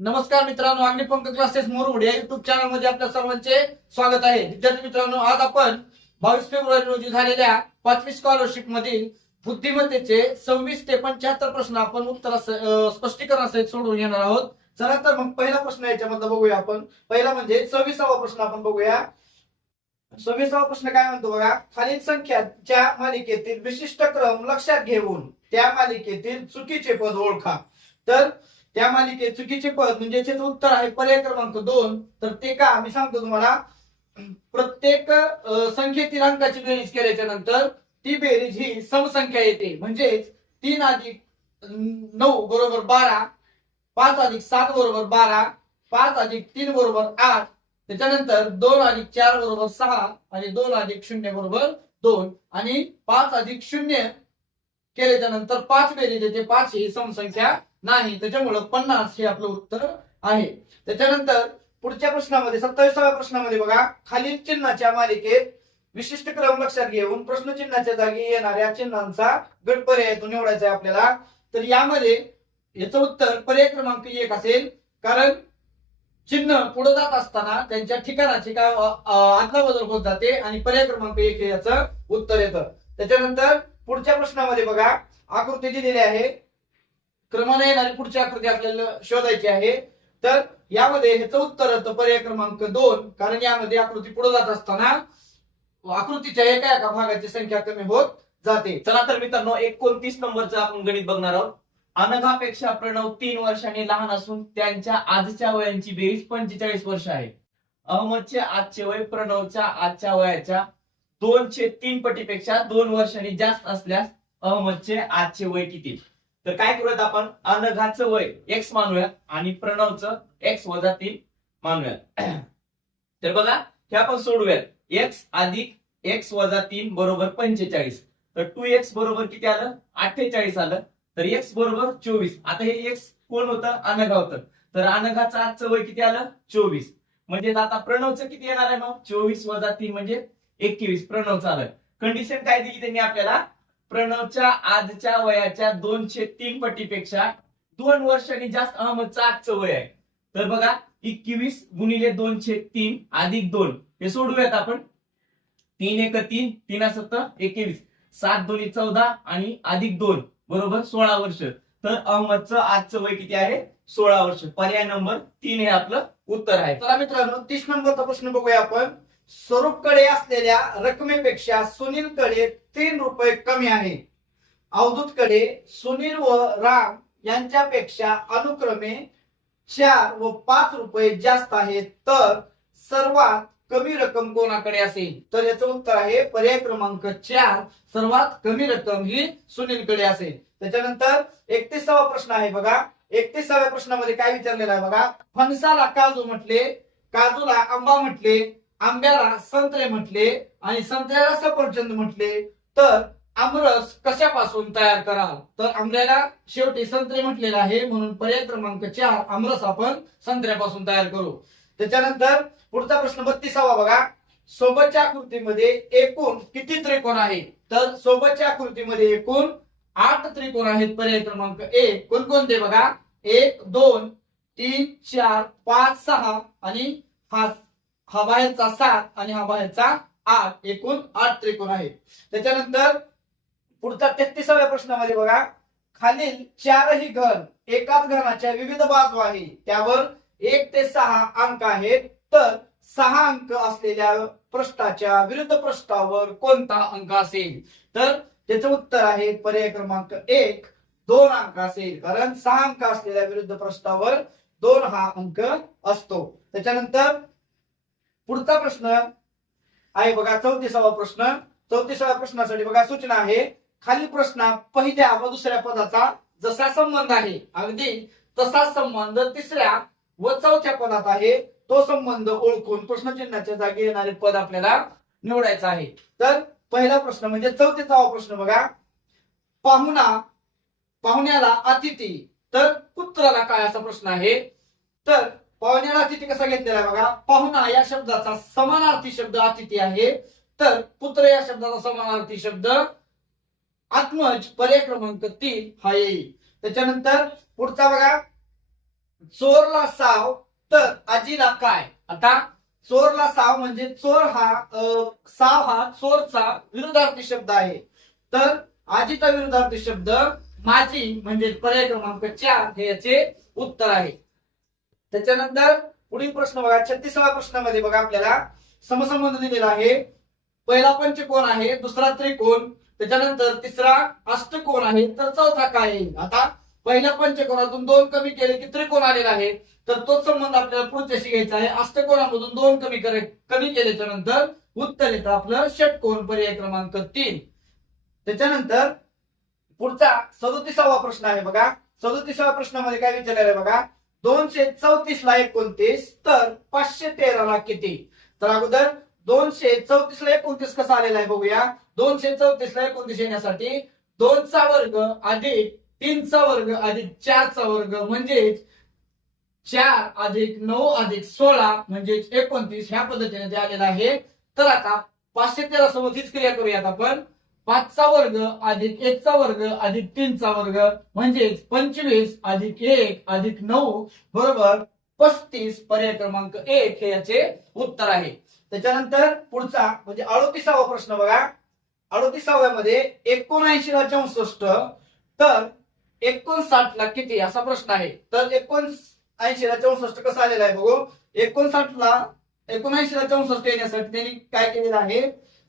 नमस्कार मित्रांनो, अग्निपंख क्लासेस मोरवड या युट्यूब चॅनल मध्ये आपल्या सर्वांचे स्वागत आहे. विद्यार्थी मित्रांनो, आज आपण 22 फेब्रुवारी रोजी झालेल्या 5वी स्कॉलरशिप मधील बुद्धिमत्तेचे 26 ते 75 प्रश्न आपण स्पष्टीकरणासहित सोडवून घेणार आहोत. चला तर मग पहिला प्रश्न याच्यामधला बघूया आपण. पहिला म्हणजे 26वा प्रश्न आपण बघूया. 26वा प्रश्न काय म्हणतो बघा. खालील संख्यांच्या मालिकेतील विशिष्ट क्रम लक्षात घेऊन त्या मालिकेतील चुकीचे पद ओळखा. तर त्या मालिकेत चुकीचे पद म्हणजे याचे उत्तर आहे पर्याय क्रमांक 2. तर ते का मी सांगतो तुम्हाला. प्रत्येक संख्येतील अंकाची बेरीज केल्याच्या नंतर ती बेरीज ही समसंख्या येते. म्हणजेच 3 अधिक 9 बरोबर 12, 5 अधिक 7 बरोबर 12, 5 अधिक 3 बरोबर 8, त्याच्यानंतर 2 अधिक 4 बरोबर 6 आणि 2 अधिक 0 बरोबर 2 आणि 5 अधिक 0 केल्याच्या नंतर 5 बेरीज येते. 5 ही समसंख्या नाही, त्याच्यामुळे 50 हे आपलं उत्तर आहे. त्याच्यानंतर पुढच्या प्रश्नामध्ये 27व्या प्रश्नामध्ये बघा. खालील चिन्हाच्या मालिकेत विशिष्ट क्रम लक्षात घेऊन प्रश्नचिन्हाच्या जागी येणाऱ्या चिन्हांचा गट पर्यायातून निवडायचा आहे आपल्याला. तर यामध्ये याचं उत्तर पर्याय क्रमांक 1 असेल, कारण चिन्ह पुढे जात असताना त्यांच्या ठिकाणाची काय अदलाबदल होत जाते आणि पर्याय क्रमांक 1 हे याचं उत्तर येतं. त्याच्यानंतर पुढच्या प्रश्नामध्ये बघा, आकृती दिलेली आहे. क्रमाने येणारी पुढची आकृती आपल्याला शोधायची आहे. तर यामध्ये ह्याचं उत्तर येतं पर्याय क्रमांक 2, कारण यामध्ये आकृती पुढे जात असताना आकृतीच्या एका एका भागाची संख्या कमी होत जाते. चला तर मित्रांनो, 29 नंबरचं आपण गणित बघणार आहोत. अनघापेक्षा प्रणव 3 वर्षांनी लहान असून त्यांच्या आजच्या वयांची बेरीज 45 वर्ष आहे. अहमदचे आजचे वय प्रणवच्या आजच्या वयाच्या 2/3 पटीपेक्षा 2 वर्षांनी जास्त असल्यास अहमदचे आजचे वय किती? तर काय करूयात आपण, अनघाचं वय x मानूयात आणि प्रणवचं x-3 मानूयात. तर बघा, हे आपण सोडूयात. x अधिक x-3 बरोबर 45. तर 2x बरोबर किती आलं? 48 आलं. तर x बरोबर 24. आता हे x कोण होतं? अनघा होतं. तर अनघाचं आजचं वय किती आलं? 24. म्हणजे आता प्रणवचं किती येणार आहे मग? 24-3 म्हणजे 21 प्रणवचं आलं. कंडिशन काय दिली त्यांनी आपल्याला? प्रणवच्या आजच्या वयाच्या 2/3 पटीपेक्षा 2 वर्षांनी जास्त अहमदचं आजचं वय आहे. तर बघा, 21 गुणिले 2/3 अधिक 2 हे सोडूयात आपण. 3 1 3, 3 7 21, 7 2 14 आणि अधिक 2 बरोबर 16 वर्ष. तर अहमदचं आजचं वय किती आहे? 16 वर्ष. पर्याय नंबर 3 हे आपलं उत्तर आहे. चला मित्रांनो, 30 नंबरचा प्रश्न बघूया आपण. स्वरूपकडे असलेल्या रकमेपेक्षा सुनीलकडे 3 रुपये कमी आहे. अवधूतकडे सुनील व राम यांच्यापेक्षा अनुक्रमे 4 व 5 रुपये जास्त आहेत. तर सर्वात कमी रक्कम कोणाकडे असेल? तर याचं उत्तर आहे पर्याय क्रमांक 4, सर्वात कमी रक्कम ही सुनीलकडे असेल. त्याच्यानंतर 31वा प्रश्न आहे बघा. 31व्या प्रश्नामध्ये काय विचारलेलं आहे बघा. फणसाला काजू म्हटले, काजूला आंबा म्हटले, आंब्याला संत्रे म्हटले आणि संत्र्याला सफरचंद म्हटले. तर आमरस कशापासून तयार कराल? तर आंब्याला शेवटी संत्रे म्हटलेलं आहे, म्हणून पर्याय क्रमांक 4 आमरस आपण संत्र्यापासून तयार करू. त्याच्यानंतर पुढचा प्रश्न 32वा बघा. सोबतच्या आकृतीमध्ये एकूण किती त्रिकोण आहेत? तर सोबतच्या आकृतीमध्ये एकूण 8 त्रिकोण आहेत. पर्याय क्रमांक 1 कोणकोणते बघा. 1 2 3 4 5 6 आणि हा बाहेरचा 7 आणि हा बाहेरचा 8, एकूण 8 त्रिकोण आहेत. त्याच्यानंतर पुढचा 33व्या प्रश्नामध्ये बघा. खालील 4ही घन एकाच घनाच्या विविध बाजू आहे, त्यावर 1 ते 6 अंक आहेत. तर 6 अंक असलेल्या पृष्ठाच्या विरुद्ध पृष्ठावर कोणता अंक असेल? तर त्याचं उत्तर आहे पर्याय क्रमांक 1 2 अंक असेल, कारण 6 अंक असलेल्या विरुद्ध पृष्ठावर 2 हा अंक असतो. त्याच्यानंतर पुढचा प्रश्न आहे बघा 34वा प्रश्न. 34व्या प्रश्नासाठी बघा सूचना आहे. खालील प्रश्नात पहिल्या व दुसऱ्या पदाचा जसा संबंध आहे अगदी तसा संबंध तिसऱ्या व चौथ्या पदात आहे. तो संबंध ओळखून प्रश्नचिन्हाच्या जागी येणारे पद आपल्याला निवडायचं आहे. तर पहिला प्रश्न म्हणजे 34वा प्रश्न बघा. पाहुण्याला अतिथी तर पुत्राला काय, असा प्रश्न आहे. तर पाहुण्याला अतिथी कसा घेतलेला आहे बघा. पाहुणा या शब्दाचा समानार्थी शब्द अतिथी आहे. तर पुत्र या शब्दाचा समानार्थी शब्द आत्मज, पर्याय क्रमांक 3 हा येईल. त्याच्यानंतर पुढचा बघा. चोरला साव तर आजीला काय. आता चोरला साव म्हणजे चोर हा साव हा चोरचा विरुद्धार्थी शब्द आहे. तर आजीचा विरुद्धार्थी शब्द माझी म्हणजे पर्याय क्रमांक 4 हे याचे उत्तर आहे. त्याच्यानंतर पुढील प्रश्न बघा. 36व्या प्रश्नामध्ये बघा आपल्याला समसंबंध दिलेला आहे. पहिला पंचकोन आहे, दुसरा त्रिकोण, त्याच्यानंतर तिसरा अष्टकोन आहे, तर चौथा काय येईल. आता पहिल्या पंचकोनातून 2 कमी केले की त्रिकोण आलेला आहे. तर तोच संबंध आपल्याला पुढच्याशी घ्यायचा आहे. अष्टकोनामधून 2 कमी केल्याच्या नंतर उत्तर येतं आपलं षटकोन पर्याय क्रमांक 3. त्याच्यानंतर पुढचा 37वा प्रश्न आहे बघा. 37व्या प्रश्नामध्ये काय विचारलेलं आहे बघा. 234 ला 29 तर 513 ला किती. तर अगोदर 234 ला 29 कसा आलेला आहे बघूया. 234 ला 29 येण्यासाठी 2 चा वर्ग अधिक 3 चा वर्ग अधिक 4 चा वर्ग म्हणजेच 4 अधिक 9 अधिक 16 म्हणजेच 29 ह्या पद्धतीने ते आलेलं आहे. तर आता 513 सोबत हीच क्रिया करूयात आपण. 5 चा वर्ग अधिक 1 चा वर्ग अधिक 3 चा वर्ग म्हणजेच 25 अधिक 1 अधिक 9 बरोबर 35 पर्याय क्रमांक 1 हे याचे उत्तर आहे. त्याच्यानंतर पुढचा म्हणजे 38वा प्रश्न बघा. 38व्या मध्ये 79 ला 64 तर 59 ला किती असा प्रश्न आहे. तर 79 ला 64 कसा आलेला आहे बघू. 79 ला 64 येण्यासाठी त्यांनी काय केलेलं आहे.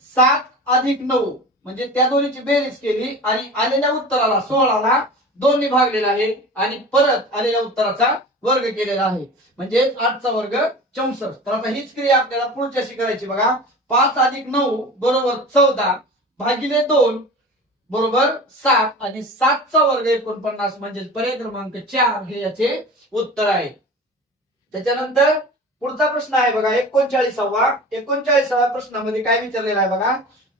7 अधिक 9 म्हणजे त्या दोन्हीची बेरीज केली आणि आलेल्या उत्तराला 16 ला 2 ने भागलेला आहे आणि परत आलेल्या उत्तराचा वर्ग केलेला आहे म्हणजे 8 चा वर्ग 64. तर आता हीच क्रिया आपल्याला पुढच्याशी करायची बघा. 5 अधिक 9 बरोबर 14 भागिले 2 बरोबर 7 आणि 7 चा वर्ग 49 म्हणजे पर्याय क्रमांक 4 हे याचे उत्तर आहे. त्याच्यानंतर पुढचा प्रश्न आहे बघा 39वा. 39व्या प्रश्नामध्ये काय विचारलेला आहे बघा.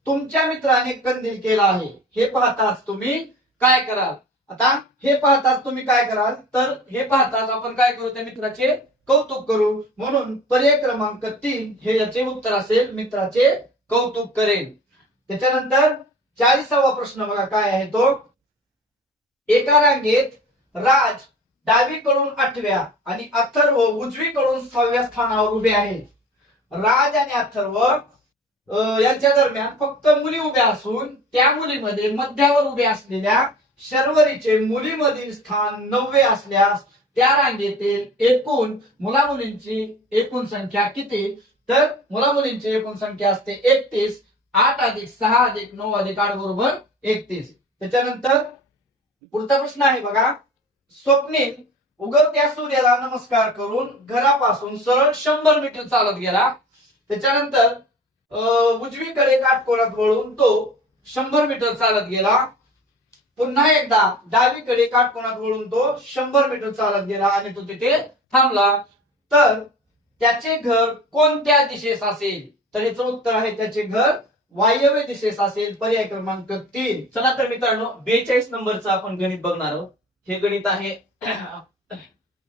तुमच्या मित्राने कंदील केला आहे हे पाहताच तुम्ही काय कराल. आता हे पाहताच तुम्ही काय कराल तर हे पाहताच आपण काय करू त्या मित्राचे कौतुक करू म्हणून पर्याय क्रमांक 3 हे याचे उत्तर असेल मित्राचे कौतुक करेल. त्याच्यानंतर 40वा प्रश्न बघा काय आहे तो. एका रांगेत राज डावीकडून 8व्या आणि अथर्व उजवीकडून 6व्या स्थानावर उभे आहेत. राज आणि अथर्व यांच्या दरम्यान फक्त मुली उभ्या असून त्या मुलीमध्ये मध्यावर उभ्या असलेल्या शर्वरीचे मुलीमधील स्थान 9वे असल्यास त्या रांगेतील एकूण मुलामुलींची एकूण संख्या किती. तर मुलामुलींची एकूण संख्या असते 31. 8 अधिक 6 अधिक 9 अधिक 8 बरोबर 31. त्याच्यानंतर पुढचा प्रश्न आहे बघा. स्वप्नील उगवत्या सूर्याला नमस्कार करून घरापासून सरळ 100 मीटर चालत गेला. त्याच्यानंतर उजवीकडे काटकोनात वळून तो 100 मीटर चालत गेला. पुन्हा एकदा डावीकडे काटकोनात वळून तो 100 मीटर चालत गेला आणि तो तिथे थांबला. तर त्याचे घर कोणत्या दिशेस असेल. तर याचं उत्तर आहे त्याचे घर वायव्य दिशेस असेल पर्याय क्रमांक 3. चला तर मित्रांनो 42 नंबरचं आपण गणित बघणार आहोत. हे गणित आहे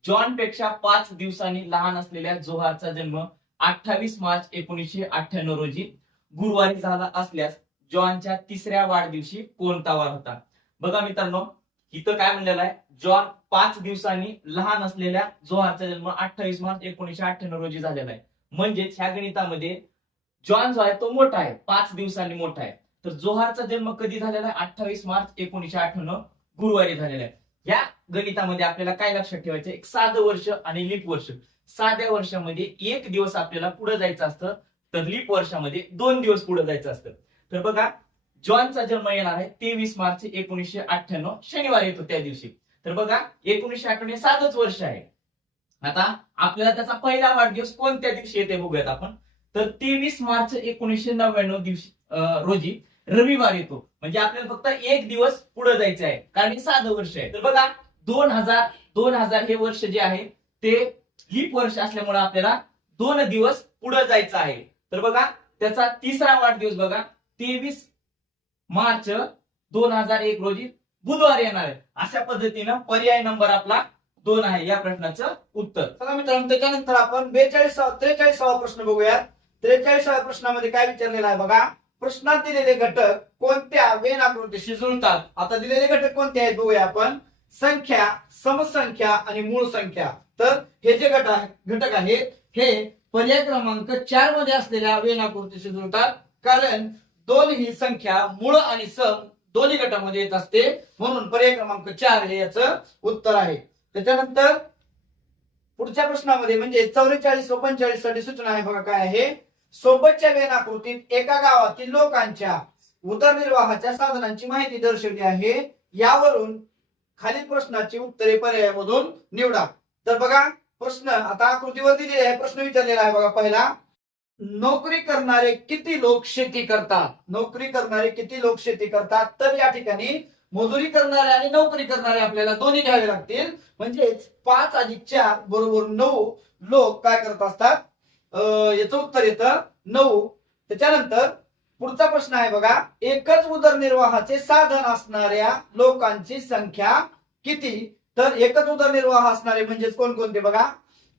जॉन पेक्षा 5 दिवसांनी लहान असलेल्या जोहारचा जन्म 28 मार्च 1998 रोजी गुरुवारी झाला असल्यास जॉनच्या 3ऱ्या वाढदिवशी कोणता वार होता. बघा मित्रांनो इथं काय म्हणलेलं आहे. जॉन 5 दिवसांनी लहान असलेल्या जोहारचा जन्म 28 मार्च 1998 रोजी झालेला आहे. म्हणजेच ह्या गणितामध्ये जॉन जो आहे तो मोठा आहे, 5 दिवसांनी मोठा आहे. तर जोहारचा जन्म कधी झालेला आहे 28 मार्च 1998 गुरुवारी झालेला आहे. या गणितामध्ये आपल्याला काय लक्षात ठेवायचं. एक साधं वर्ष आणि लीप वर्ष. साध्या वर्षामध्ये 1 दिवस आपल्याला पुढे जायचं असतं तर लीप वर्षामध्ये 2 दिवस पुढे जायचं असतं. तर बघा जॉनचा जन्म येणार आहे 23 मार्च 1998 शनिवारी येतो त्या दिवशी. तर बघा 1998 हे साधंच वर्ष आहे. आता आपल्याला त्याचा पहिला वाढदिवस कोणत्या दिवशी येते बघूयात आपण. तर 23 मार्च 1999 दिवशी रोजी रविवार येतो. म्हणजे आपल्याला फक्त 1 दिवस पुढे जायचं आहे कारण हे साधं वर्ष आहे. तर बघा 2000 हे वर्ष जे आहे ते लीप वर्ष असल्यामुळे आपल्याला 2 दिवस पुढे जायचं आहे. तर बघा त्याचा 3रा वाढदिवस बघा 23 मार्च 2001 रोजी बुधवार येणार आहे. अशा पद्धतीनं पर्याय नंबर आपला 2 आहे या प्रश्नाचं उत्तर. चला मित्रांनो त्याच्यानंतर आपण 43वा प्रश्न बघूया. 43व्या प्रश्नामध्ये काय विचारलेला आहे बघा. प्रश्नात दिलेले घटक कोणत्या वेन आकृतीशी जुळतात. आता दिलेले घटक कोणते आहेत बघूया आपण. संख्या, समसंख्या आणि मूळ संख्या. तर हे जे घटक आहेत हे पर्याय क्रमांक 4 मध्ये असलेल्या वेन आकृतीशी जुळतात, कारण दोन ही संख्या मूळ आणि सम दोन्ही गटामध्ये येत असते, म्हणून पर्याय क्रमांक 4 हे याचं उत्तर आहे. त्याच्यानंतर पुढच्या प्रश्नामध्ये म्हणजे 44 व 45 साठी सूचना आहे बघा. काय आहे? सोबतच्या वेन आकृतीत एका गावातील लोकांच्या उदरनिर्वाहाच्या साधनांची माहिती दर्शवली आहे. यावरून खालील प्रश्नाची उत्तरे पर्यायामधून निवडा. तर बघा प्रश्न आता आकृतीवर दिलेला आहे, प्रश्न विचारलेला आहे बघा. पहिला, नोकरी करणारे किती लोक शेती करतात? नोकरी करणारे किती लोक शेती करतात? तर या ठिकाणी मजुरी करणारे आणि नोकरी करणारे आपल्याला दोन्ही घ्यावे लागतील. म्हणजेच 5 अधिक 4 बरोबर 9 लोक काय करत असतात? याचं उत्तर येतं 9. त्याच्यानंतर पुढचा प्रश्न आहे बघा. एकच उदरनिर्वाहाचे साधन असणाऱ्या लोकांची संख्या किती? तर एकच उदरनिर्वाह असणारे म्हणजेच कोणकोणते बघा?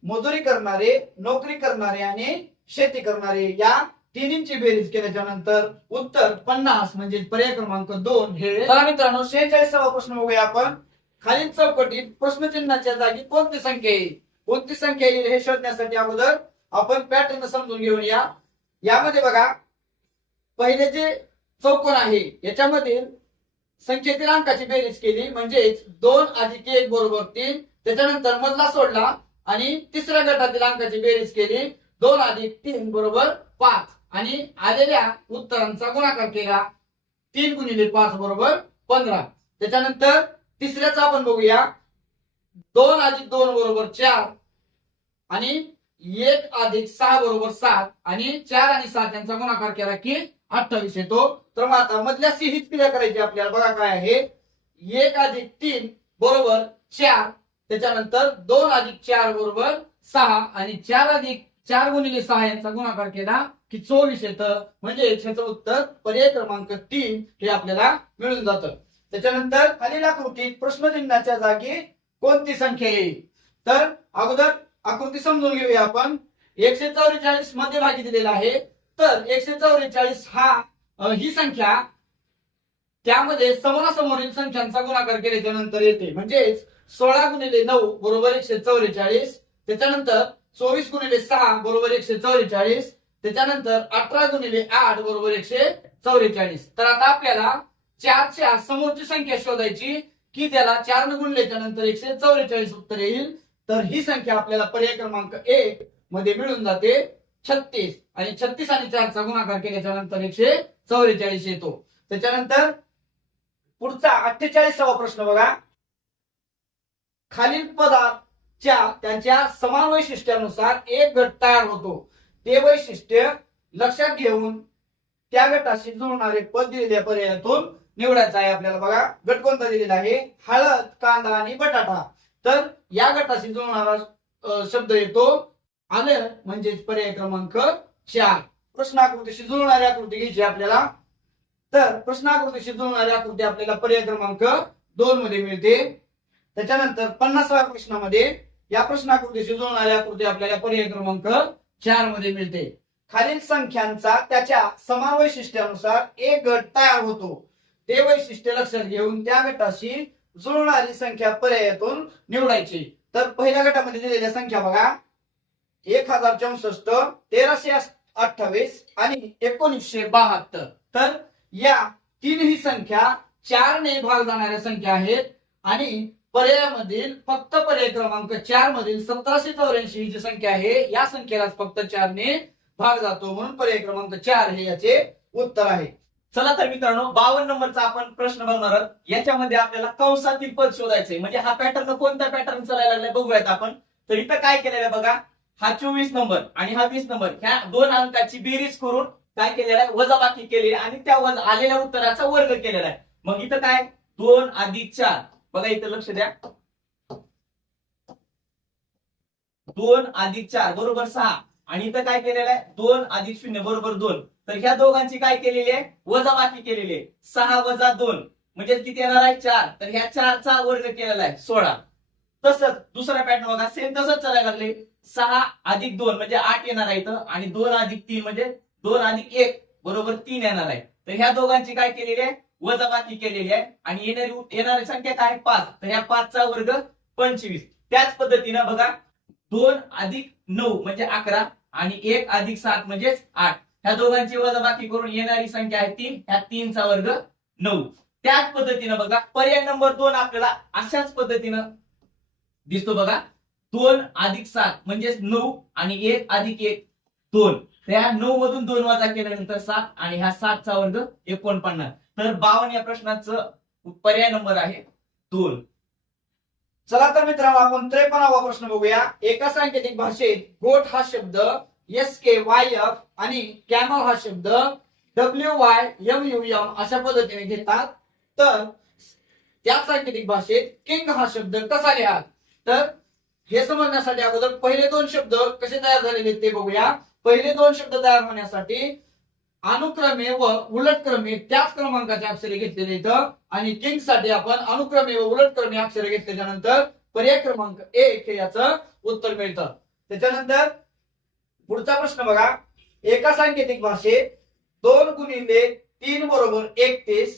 मजुरी करणारे, नोकरी करणारे आणि शेती करणारे. या तिन्हींची बेरीज केल्याच्या नंतर उत्तर 50 म्हणजे पर्याय क्रमांक 2 हे. तर मित्रांनो 46वा प्रश्न बघूया आपण. खालील चौकटीत प्रश्नचिन्हाच्या जागी कोणती संख्या येईल? कोणती संख्या येईल हे शोधण्यासाठी अगोदर आपण पॅटर्न समजून घेऊया. यामध्ये बघा पहिले जे चौकोन आहे याच्यामध्ये संख्येतील अंकाची बेरीज केली म्हणजेच 2 अधिक 1 बरोबर 3. त्याच्यानंतर मधला सोडला आणि तिसऱ्या गटातील अंकाची बेरीज केली 2 अधिक 3 बरोबर 5 आणि आलेल्या उत्तरांचा गुणाकार केला 3 गुणिले 5 बरोबर 15. त्याच्यानंतर तिसऱ्याचा आपण बघूया. 2 अधिक 2 बरोबर 4 आणि 1 अधिक 6 बरोबर 7 आणि 4 आणि 7 यांचा गुणाकार केला की 28 येतो. तर मग आता मधल्या सी हीच क्रिया करायची आपल्याला. बघा काय आहे? 1 अधिक 3 बरोबर 4. त्याच्यानंतर 2 अधिक 4 बरोबर 6 आणि 4 अधिक 4 गुणिले 6 यांचा गुणाकार केला की 24 येतं. म्हणजे याचं उत्तर पर्याय क्रमांक 3 हे आपल्याला मिळून जातं. त्याच्यानंतर खालील आकृतीत प्रश्नचिन्हाच्या जागी कोणती संख्या येईल? तर अगोदर आकृती समजून घेऊया आपण. 144 मध्यभागी दिलेला आहे. तर 144 ही संख्या त्यामध्ये समोरासमोरील संख्यांचा गुणाकार केल्याच्या नंतर येते. म्हणजेच 16 गुणिले 9 बरोबर 144. त्याच्यानंतर 24 गुणिले 6 बरोबर 144. त्याच्यानंतर 18 गुणिले 8 बरोबर 144. तर आता आपल्याला 4च्या समोरची संख्या शोधायची की त्याला 4 ने गुणल्याच्या नंतर 144 उत्तर येईल. तर ही संख्या आपल्याला पर्याय क्रमांक 1 मध्ये मिळून जाते 36 आणि 36 आणि 4चा गुणाकार केल्याच्या नंतर 144 येतो. त्याच्यानंतर पुढचा 48वा प्रश्न बघा. खालील पदाच्या त्यांच्या समान वैशिष्ट्यानुसार एक गट तयार होतो. ते वैशिष्ट्य लक्षात घेऊन त्या गटाशी जुळणारे पद दिलेल्या पर्यायातून निवडायचं आहे आपल्याला. बघा गट कोणता दिलेला आहे? हळद, कांदा आणि बटाटा. तर या गटाशी जुळणारा शब्द येतो आलं म्हणजेच पर्याय क्रमांक 4. प्रश्न आकृतीशी जुळणारी आकृती घ्यायची आपल्याला. तर प्रश्न आकृतीशी जुळणारी आकृती आपल्याला पर्याय क्रमांक 2 मध्ये मिळते. त्याच्यानंतर 50व्या प्रश्नामध्ये या प्रश्न आकृतीशी जुळणारी आकृती आपल्याला पर्याय क्रमांक 4 मध्ये मिळते. खालील संख्यांचा त्याच्या समान वैशिष्ट्यानुसार एक गट तयार होतो. ते वैशिष्ट्य लक्षात घेऊन त्या गटाशी जुळणारी संख्या पर्यायातून निवडायची. तर पहिल्या गटामध्ये दिलेल्या संख्या बघा 1064, 1328 आणि 1972. तर या तीनही संख्या 4 ने भाग जाणाऱ्या संख्या आहेत आणि पर्यायामधील फक्त पर्याय क्रमांक 4 मधील 1784 ही जी संख्या आहे या संख्येलाच फक्त 4 ने भाग जातो, म्हणून पर्याय क्रमांक 4 हे याचे उत्तर आहे. चला तर मित्रांनो 52 नंबरचा आपण प्रश्न बघणार आहोत. याच्यामध्ये आपल्याला कंसातील पद शोधायचंय. म्हणजे हा पॅटर्न कोणता पॅटर्न चालायला लागलाय बघूयात आपण. तर इथं काय केलेलं आहे बघा. हा 24 नंबर आणि हा 20 नंबर ह्या दोन अंकाची बेरीज करून काय केलेलं आहे? वजाबाकी केलेली आणि त्या आलेल्या उत्तराचा वर्ग केलेला आहे. मग इथं काय 2 अधिक 4 बघा इथं लक्ष द्या. 2 अधिक 4 बरोबर 6 आणि इथं काय केलेलं आहे? 2 अधिक 0 बरोबर 2. तर ह्या दोघांची काय केलेली आहे? वजाबाकी केलेली आहे. 6 वजा 2 म्हणजे किती येणार आहे? 4. तर ह्या 4चा वर्ग केलेला आहे 16. तसंच दुसरा पॅटर्न बघा सेम तसंच चालायला लागले. 6 अधिक 2 म्हणजे 8 येणार आहे इथं आणि 2 अधिक 3 म्हणजे 2 अधिक 1 बरोबर 3 येणार आहे. तर ह्या दोघांची काय केलेली आहे? वजाबाकी केलेली आहे आणि येणारी संख्या काय? 5. तर ह्या 5चा वर्ग 25. त्याच पद्धतीनं बघा 2 अधिक 9 म्हणजे 11 आणि 1 अधिक 7 म्हणजेच 8. ह्या दोघांची वजाबाकी करून येणारी संख्या आहे 3. ह्या 3 चा वर्ग 9. त्याच पद्धतीनं बघा पर्याय नंबर 2 आपल्याला अशाच पद्धतीनं दिसतो बघा. 2 अधिक 7 म्हणजेच 9 आणि 1 अधिक 1 2. त्या 9 मधून 2 वजा केल्यानंतर 7 आणि ह्या 7 चा वर्ग 49. तर 52 या प्रश्नाचं पर्याय नंबर आहे 2. चला तर मित्रांनो आपण 53वा प्रश्न बघूया. एका सांकेतिक भाषेत गोट हा शब्द SKYF आणि कॅमल हा शब्द WYMUM अशा पद्धतीने घेतात. तर त्या सांकेतिक भाषेत किंग हा शब्द कसा लिहाल? तर हे समजण्यासाठी अगोदर पहिले 2 शब्द कसे तयार झालेले ते बघूया. पहिले 2 शब्द तयार होण्यासाठी अनुक्रमे व उलटक्रमे त्याच क्रमांकाचे अक्षरे घेतलेले इथं आणि किंग साठी आपण अनुक्रमे व उलटक्रमे अक्षरे घेतल्याच्या नंतर पर्याय क्रमांक 1 हे याचं उत्तर मिळतं. त्याच्यानंतर पुढचा प्रश्न बघा. एका सांकेतिक भाषेत 2 गुणिले 3 बरोबर 31.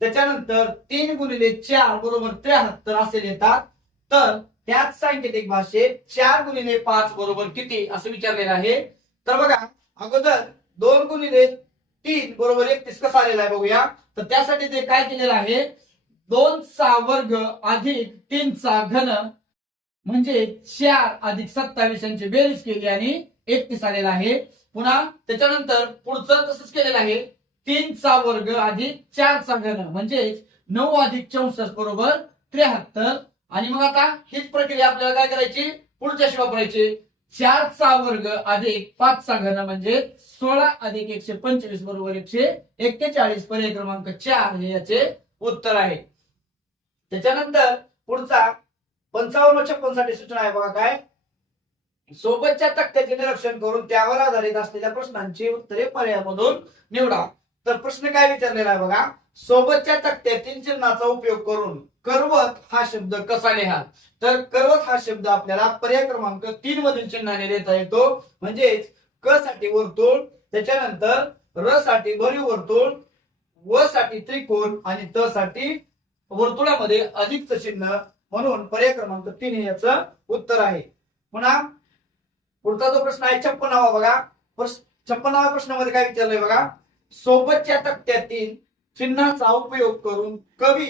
त्याच्यानंतर 3 गुणिले 4 बरोबर 73 असे लिहितात. तर त्याच सांकेतिक भाषेत 4 गुणिले 5 बरोबर किती असं विचारलेलं आहे. तर बघा अगोदर 2 गुणिले 3 बरोबर 31 कसा आलेला आहे बघूया. तर त्यासाठी ते काय केलेलं आहे 2 चा वर्ग अधिक 3 चा घन म्हणजे 4 अधिक 27 यांची बेरीज केली आणि 31 आलेला आहे. पुन्हा त्याच्यानंतर पुढचं तसंच केलेलं आहे 3 चा वर्ग अधिक 4 चा घन म्हणजे 9 अधिक 64 बरोबर 73. आणि मग आता हीच प्रक्रिया आपल्याला काय करायची पुढच्याशी वापरायची. 4 चा वर्ग अधिक 5 चा घन म्हणजे 16 अधिक 125 बरोबर 141. पर्याय क्रमांक 4 हे याचे उत्तर आहे. त्याच्यानंतर पुढचा 55-56 साठी सूचना आहे बघा. काय सोबतच्या तक्त्याचे निरीक्षण करून त्यावर आधारित असलेल्या प्रश्नांची उत्तरे पर्यायामधून निवडा. तर प्रश्न काय विचारलेला आहे बघा. सोबतच्या तक्त्यातील चिन्हाचा उपयोग करून कर्वत हा शब्द कसा लिहाल? तर कर्वत हा शब्द आपल्याला पर्याय क्रमांक 3 मधील चिन्हाने लिहिता येतो. म्हणजेच क साठी वर्तुळ, त्याच्यानंतर र साठी भरीव वर्तुळ, व साठी त्रिकोण आणि त साठी वर्तुळामध्ये अधिकचं चिन्ह म्हणून पर्याय क्रमांक 3 हे याचं उत्तर आहे. पुन्हा पुढचा जो प्रश्न आहे 56वा बघा. 56व्या प्रश्नामध्ये काय विचारलंय बघा. सोबतच्या तक्त्यातील चिन्हाचा उपयोग करून कवी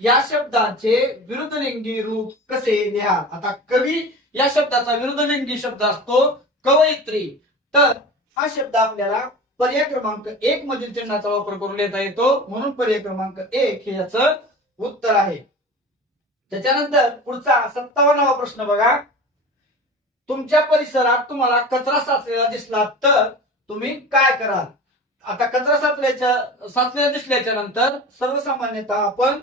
या शब्दाचे विरुद्धलिंगी रूप कसे लिहा? आता कवी या शब्दाचा विरुद्धलिंगी शब्द असतो कवयित्री. तर हा शब्द आपल्याला पर्याय क्रमांक 1 मधील चिन्हाचा वापर करून लिहिता येतो म्हणून पर्याय क्रमांक 1 हे याचं उत्तर आहे. त्याच्यानंतर पुढचा 57वा प्रश्न बघा. तुमच्या परिसरात तुम्हाला कचरा साचलेला दिसला तर तुम्ही काय कराल? आता कचरा साचलेला दिसल्याच्या नंतर सर्वसामान्यतः आपण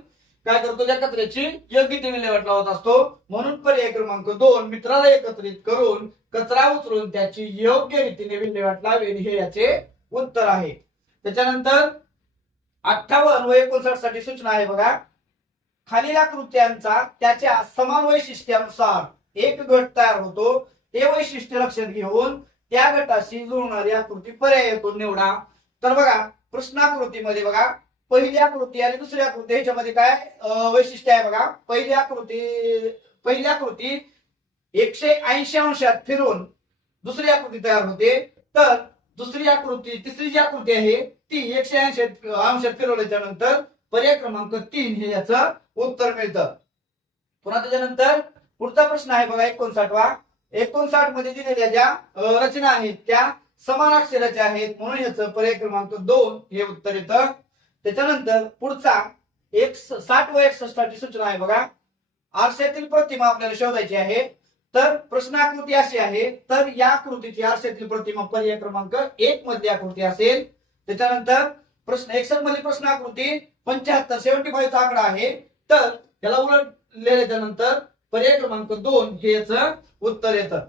काय करतो त्या कचऱ्याची योग्य ती विल्हेवाट लावत असतो म्हणून पर्याय क्रमांक 2 मित्राला एकत्रित करून कचरा उचलून त्याची योग्य रीतीने विल्हेवाट लावेल हे याचे उत्तर आहे. त्याच्यानंतर 58 व 59 साठी सूचना आहे बघा. खालील आकृत्यांचा त्याच्या समान वैशिष्ट्यानुसार एक गट तयार होतो. ते वैशिष्ट्य लक्षात घेऊन त्या गटाशी जुळणारी आकृती पर्यायातून निवडा. तर बघा प्रश्नाकृतीमध्ये बघा पहिली आकृती आणि दुसरी आकृती ह्याच्यामध्ये काय वैशिष्ट्य आहे बघा. पहिली आकृती 180 अंशात फिरून दुसरी आकृती तयार होते. तर तिसरी जी आकृती आहे ती 180 अंशात फिरवल्याच्या नंतर पर्याय क्रमांक 3 हे याचं उत्तर मिळतं. पुन्हा त्याच्यानंतर पुढचा प्रश्न आहे बघा 59वा. 59 मध्ये दिलेल्या ज्या रचना आहेत त्या समान अक्षराच्या आहेत म्हणून याचं पर्याय क्रमांक 2 हे उत्तर येतं. त्याच्यानंतर पुढचा 60 व 61 साठी सूचना आहे बघा. आरशातील प्रतिमा आपल्याला शोधायची आहे. तर प्रश्नाकृती अशी आहे. तर या आकृतीची आरशातील प्रतिमा पर्याय क्रमांक 1 मधली आकृती असेल. त्याच्यानंतर प्रश्न 61 मध्ये प्रश्नाकृती 75 चा आकडा आहे. तर त्याला उलटल्याच्या नंतर पर्याय क्रमांक 2 हे याचं उत्तर येतं.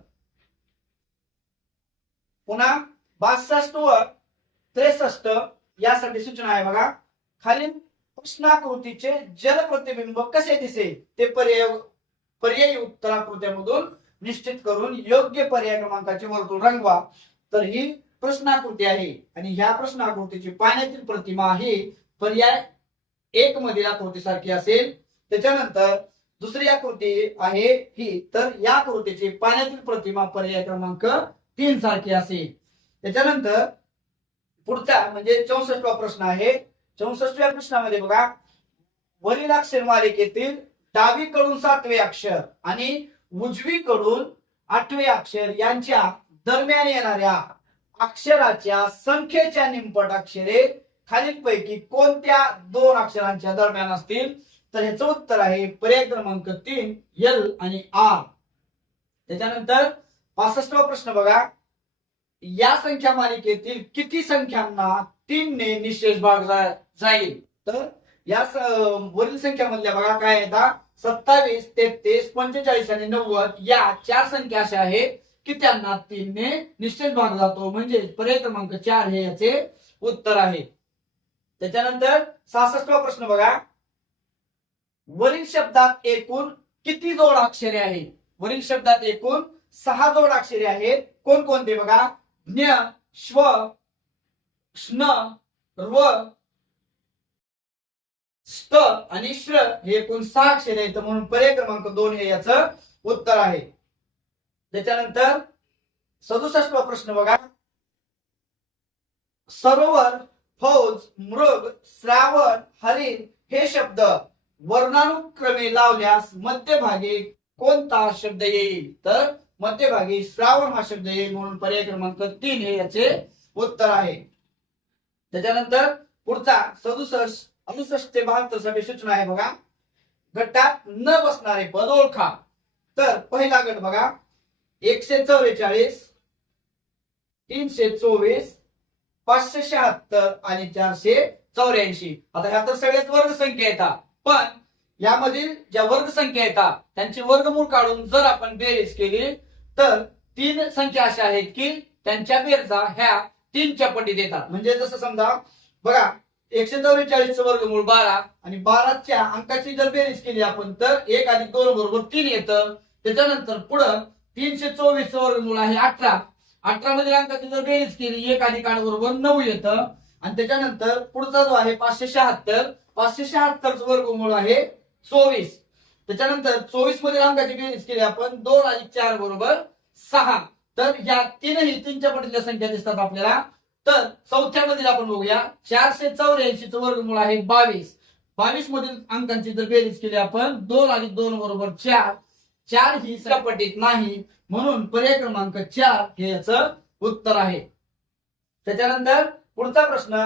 पुन्हा 62 व 63 यासाठी सूचना आहे बघा. खालील प्रश्नाकृतीचे जल प्रतिबिंब कसे दिसेल ते पर्यायी उत्तराकृत्यामधून निश्चित करून योग्य पर्याय क्रमांकाचे वर्तुळ रंगवा. तर ही प्रश्नाकृती आहे आणि ह्या प्रश्नाकृतीची पाण्यातील प्रतिमा ही पर्याय 1 मधील आकृतीसारखी असेल. त्याच्यानंतर दुसरी आकृती आहे ही, तर या आकृतीची पाण्यातील प्रतिमा पर्याय क्रमांक 3 सारखी असेल. त्याच्यानंतर पुढचा म्हणजे 64वा प्रश्न आहे. 64व्या प्रश्नामध्ये बघा, वरील अक्षर मालिकेतील डावीकडून 7वे अक्षर आणि उजवीकडून 8वे अक्षर यांच्या दरम्यान येणाऱ्या अक्षराच्या संख्येच्या निमपट अक्षरे खालीलपैकी कोणत्या दोन अक्षरांच्या दरम्यान असतील? तर ह्याचं उत्तर आहे पर्याय क्रमांक 3 एल आणि आर. त्याच्यानंतर 65वा प्रश्न बघा, या संख्या मालिकेतील किती संख्यांना 3 ने निशेष भाग जाईल? तर या वरील संख्यामधल्या बघा काय येतात, 27, 33, 45 आणि 90 या 4 संख्या अशा आहेत की त्यांना 3 ने निश्चित भाग जातो, म्हणजे पर्याय क्रमांक 4 हे याचे उत्तर आहे. त्याच्यानंतर 66वा प्रश्न बघा, वरील शब्दात एकूण किती जोड अक्षरे आहेत? वरील शब्दात एकूण 6 जोड अक्षरे आहेत. कोणकोणते बघा, ज्ञ, श्व, श्न, र्व, स्त आणि श्र हे एकूण 6 अक्षरे आहेत, म्हणून पर्याय क्रमांक 2 हे याचं उत्तर आहे. त्याच्यानंतर 67वा प्रश्न बघा, सरोवर, फौज, मृग, श्रावण, हरिण हे शब्द वर्णानुक्रमे लावल्यास मध्यभागी कोणता शब्द येईल? तर मध्यभागी श्रावण हा शब्द येईल, म्हणून पर्याय क्रमांक 3 हे याचे उत्तर आहे. त्याच्यानंतर पुढचा 67, 68 ते 72 साठी सूचना आहे बघा, गटात न बसणारे पद ओळखा. तर पहिला गट बघा, 144, 324, 576 आणि 484. आता ह्या तर सगळ्याच वर्ग संख्या येतात, पण यामधील ज्या वर्ग संख्या येतात त्यांचे वर्गमूळ काढून जर आपण बेरीज केली तर 3 संख्या अशा आहेत की त्यांच्या बेरजा ह्या 3च्या पटीत येतात. म्हणजे जसं समजा बघा, 144 वर्गमूळ 12 आणि 12च्या अंकाची जर बेरीज केली आपण तर 1 अधिक 2 बरोबर 3 येतं. त्याच्यानंतर पुढं 324 वर्गमूळ आहे 18, 18 मधील अंकाची जर बेरीज केली 1 अधिक 8 बरोबर 9 येतं. आणि त्याच्यानंतर पुढचा जो आहे 576, 576 वर्गमूळ आहे 24. त्याच्यानंतर 24 मधील अंकाची बेरीज केली आपण 2 अधिक 4 बरोबर 6. तर या तीनही 3च्या पटीतल्या संख्या दिसतात आपल्याला. तर चौथ्या मधील आपण बघूया, 484 वर्गमूळ आहे 22. 22 मधील अंकांची जर बेरीज केली आपण 2 अधिक 2 बरोबर 4. 4 ही संख्या पटीत नाही, म्हणून पर्याय क्रमांक 4 हे याचं उत्तर आहे. त्याच्यानंतर पुढचा प्रश्न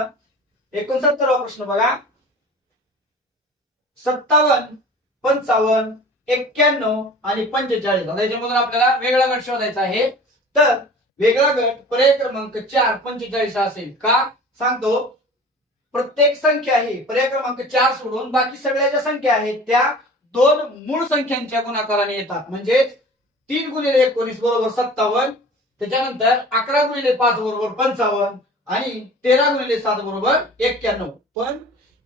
69वा प्रश्न बघा, 57, 55, 91 आणि 45. आता याच्यामधून आपल्याला वेगळा गट शोधायचा आहे. तर वेगळा गट पर्याय क्रमांक 4 45 असेल. का सांगतो, प्रत्येक संख्या ही पर्याय क्रमांक 4 सोडून बाकी सगळ्या ज्या संख्या आहेत त्या 2 मूळ संख्यांच्या गुणाकाराने येतात. म्हणजे 3 गुणिले 19 बरोबर 57, त्याच्यानंतर 11 गुणिले 5 बरोबर 55 आणि 13 गुणिले 7 बरोबर 91. पण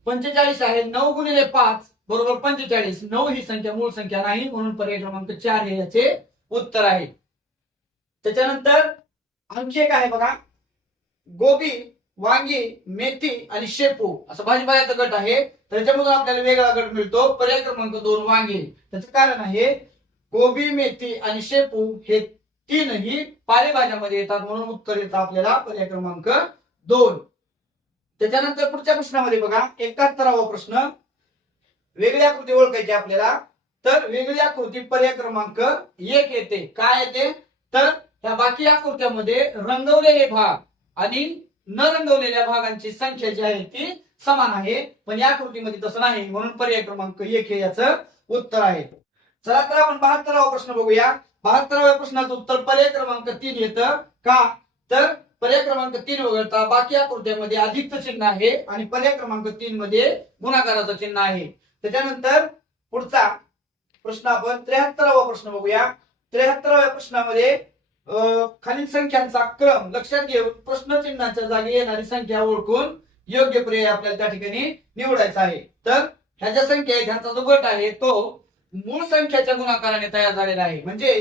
45 आहे 9 गुणिले 5 बरोबर 45. 9 ही संख्या मूळ संख्या नाही, म्हणून पर्याय क्रमांक 4 हे याचे उत्तर आहे. त्याच्यानंतर आणखी एक आहे बघा, गोबी, वांगी, मेथी आणि शेपू असं भाजीपाल्याचा गट आहे. त्याच्यामधून आपल्याला वेगळा गट मिळतो पर्याय क्रमांक 2 वांगे. त्याचं कारण आहे गोबी, मेथी आणि शेपू हे 3ही पालेभाज्यामध्ये येतात, म्हणून उत्तर येतं आपल्याला पर्याय क्रमांक 2. त्याच्यानंतर पुढच्या प्रश्नामध्ये बघा, 71वा प्रश्न, वेगळी आकृती ओळखायची आपल्याला. तर वेगळी आकृती पर्याय क्रमांक 1 येते. काय येते? तर या बाकी आकृत्यामध्ये रंगवलेले भाग आणि न रंगवलेल्या भागांची संख्या जी आहे ती समान आहे, पण या आकृतीमध्ये तसं नाही, म्हणून पर्याय क्रमांक 1 हे याचं उत्तर आहे. चला तर आपण 72वा प्रश्न बघूया. 72व्या प्रश्नाचं उत्तर पर्याय क्रमांक 3 येतं. का तर पर्याय क्रमांक 3 वगळता बाकी आकृत्यामध्ये अधिकचं चिन्ह आहे आणि पर्याय क्रमांक 3 मध्ये गुणाकाराचं चिन्ह आहे. त्याच्यानंतर पुढचा प्रश्न आपण 73वा प्रश्न बघूया. 73व्या प्रश्नामध्ये खालील संख्यांचा क्रम लक्षात घेऊन प्रश्नचिन्हाच्या जागी येणारी संख्या ओळखून योग्य पर्याय आपल्याला त्या ठिकाणी निवडायचा आहे. तर ह्या ज्या संख्या आहेत ह्यांचा जो गट आहे तो मूळ संख्याच्या गुणाकाराने तयार झालेला आहे. म्हणजे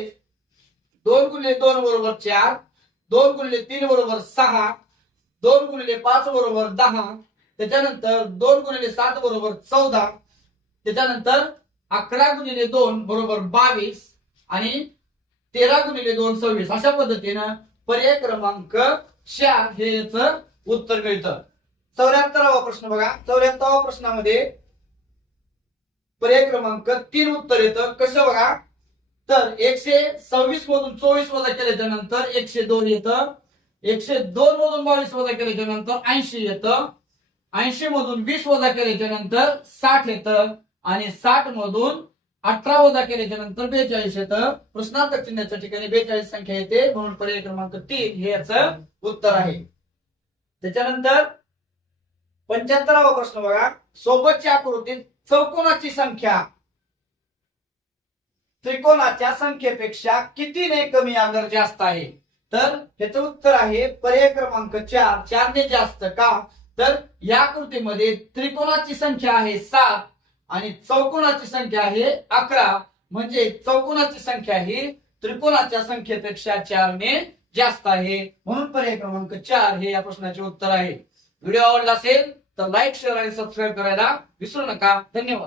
2 गुणिले 2 बरोबर 4, 2 गुणिले 3 बरोबर 6, 2 गुणिले 5 बरोबर 10, त्याच्यानंतर 2 गुणिले 7 बरोबर 14, त्याच्यानंतर 11 गुणिले 2 बरोबर 22 आणि 13 गुणिले 2 26 अशा पद्धतीनं पर्याय क्रमांक 4 हे याचं उत्तर मिळतं. 74वा प्रश्न बघा. 74व्या प्रश्नामध्ये पर्याय क्रमांक 3 उत्तर येतं. कसं बघा, तर 126 मधून 24 वजा केल्याच्या नंतर 102 येतं. 102 मधून 22 वजा केल्याच्या नंतर 80 येतं. 80 मधून 20 वजा केल्याच्या नंतर 60 येतं आणि 60 मधून 18 वजा केल्याच्या नंतर 42 येतं. प्रश्नार्थक चिन्हाच्या ठिकाणी 42 संख्या येते म्हणून पर्याय क्रमांक 3 हे याचं उत्तर आहे. त्याच्यानंतर 75वा प्रश्न बघा. सोबतच्या आकृतीत चौकोनाची संख्या त्रिकोणाच्या संख्येपेक्षा कितीने कमी अगर जास्त आहे? तर ह्याचं उत्तर आहे पर्याय क्रमांक 4 4 ने जास्त. का तर या आकृतीमध्ये त्रिकोणाची संख्या आहे 7 आणि चौकोनाची संख्या आहे 11. म्हणजे चौकोनाची संख्या ही त्रिकोणाच्या संख्येपेक्षा 4 ने जास्त आहे म्हणून पर्याय क्रमांक 4 हे या प्रश्नाचे उत्तर आहे. व्हिडिओ आवडला असेल तर लाईक शेअर आणि सबस्क्राईब करायला विसरू नका. धन्यवाद.